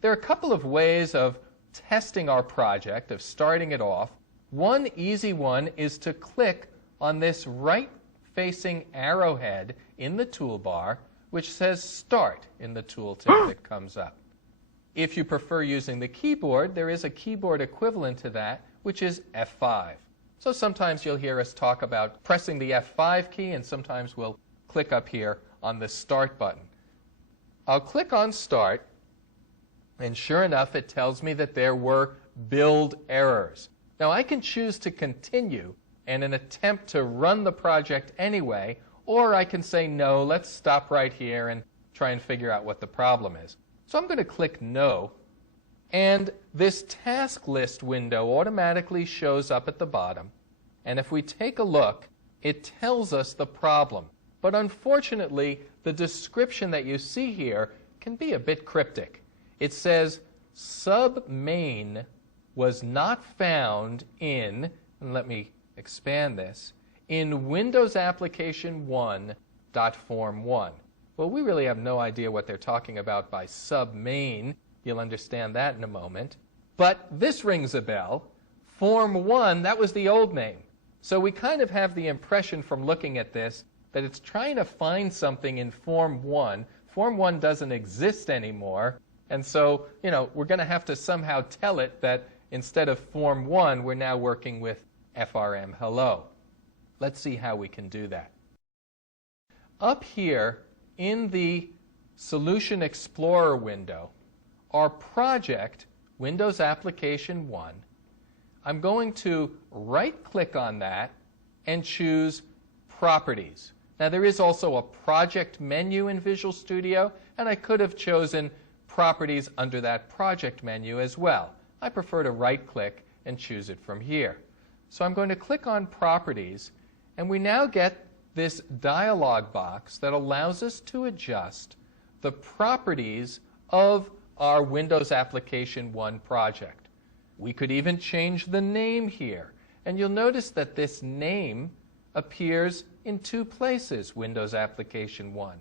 There are a couple of ways of testing our project, of starting it off. One easy one is to click on this right-facing arrowhead in the toolbar, which says Start in the tooltip that comes up. If you prefer using the keyboard, there is a keyboard equivalent to that, which is F5. So sometimes you'll hear us talk about pressing the F5 key, and sometimes we'll click up here on the Start button. I'll click on Start, and sure enough, it tells me that there were build errors. Now, I can choose to continue and an attempt to run the project anyway, or I can say, no, let's stop right here and try and figure out what the problem is. So I'm going to click No, and this task list window automatically shows up at the bottom. And if we take a look, it tells us the problem. But unfortunately, the description that you see here can be a bit cryptic. It says, submain was not found in, and let me expand this, in Windows Application 1.form1. Well, we really have no idea what they're talking about by submain. You'll understand that in a moment. But this rings a bell. Form 1, that was the old name. So we kind of have the impression from looking at this that it's trying to find something in Form 1. Form 1 doesn't exist anymore. And so, we're going to have to somehow tell it that instead of Form 1, we're now working with FRM Hello. Let's see how we can do that. Up here in the Solution Explorer window, our project, Windows Application 1, I'm going to right-click on that and choose Properties. Now, there is also a project menu in Visual Studio, and I could have chosen Properties under that project menu as well. I prefer to right-click and choose it from here. So I'm going to click on Properties, and we now get this dialog box that allows us to adjust the properties of our Windows Application 1 project. We could even change the name here. And you'll notice that this name appears in two places, Windows Application 1.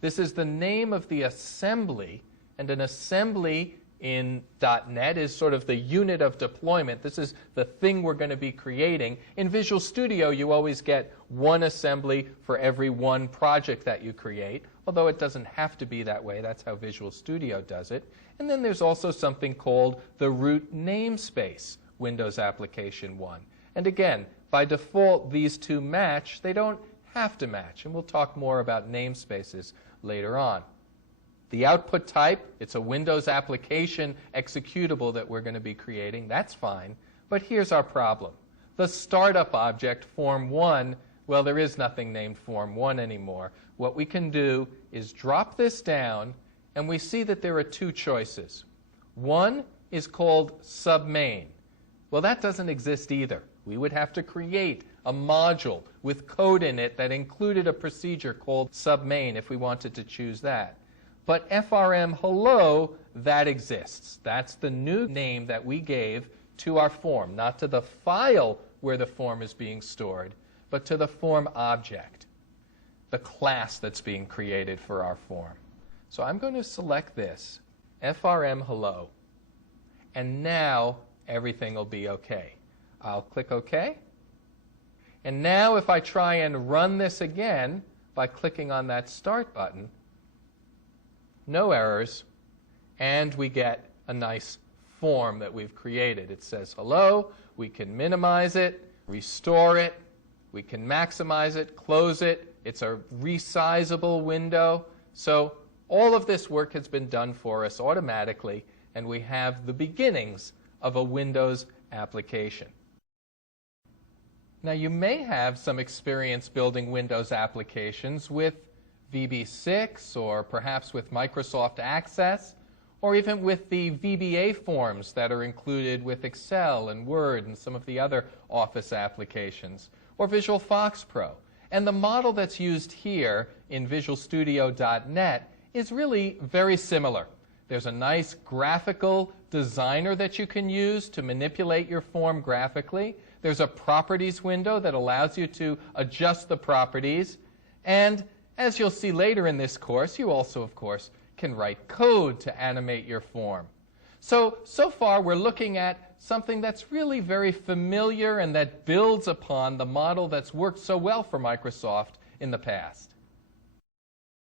This is the name of the assembly, and an assembly in .NET is sort of the unit of deployment. This is the thing we're going to be creating. In Visual Studio, you always get one assembly for every one project that you create, although it doesn't have to be that way. That's how Visual Studio does it. And then there's also something called the root namespace, Windows Application 1. And again, by default, these two match. They don't have to match, and we'll talk more about namespaces later on. The output type, it's a Windows application executable that we're going to be creating. That's fine. But here's our problem. The startup object, Form 1, well, there is nothing named Form 1 anymore. What we can do is drop this down, and we see that there are two choices. One is called submain. Well, that doesn't exist either. We would have to create a module with code in it that included a procedure called submain if we wanted to choose that. But FRM Hello, that exists. That's the new name that we gave to our form, not to the file where the form is being stored, but to the form object, the class that's being created for our form. So I'm going to select this, FRM Hello, and now everything will be OK. I'll click OK. And now if I try and run this again by clicking on that Start button, no errors, and we get a nice form that we've created. It says hello. We can minimize it, restore it. We can maximize it, close it. It's a resizable window. So all of this work has been done for us automatically, and we have the beginnings of a Windows application. Now, you may have some experience building Windows applications with VB6, or perhaps with Microsoft Access, or even with the VBA forms that are included with Excel and Word and some of the other Office applications, or Visual Fox Pro. And the model that's used here in Visual Studio.net is really very similar. There's a nice graphical designer that you can use to manipulate your form graphically. There's a properties window that allows you to adjust the properties. And as you'll see later in this course, you also, of course, can write code to animate your form. So far we're looking at something that's really very familiar and that builds upon the model that's worked so well for Microsoft in the past.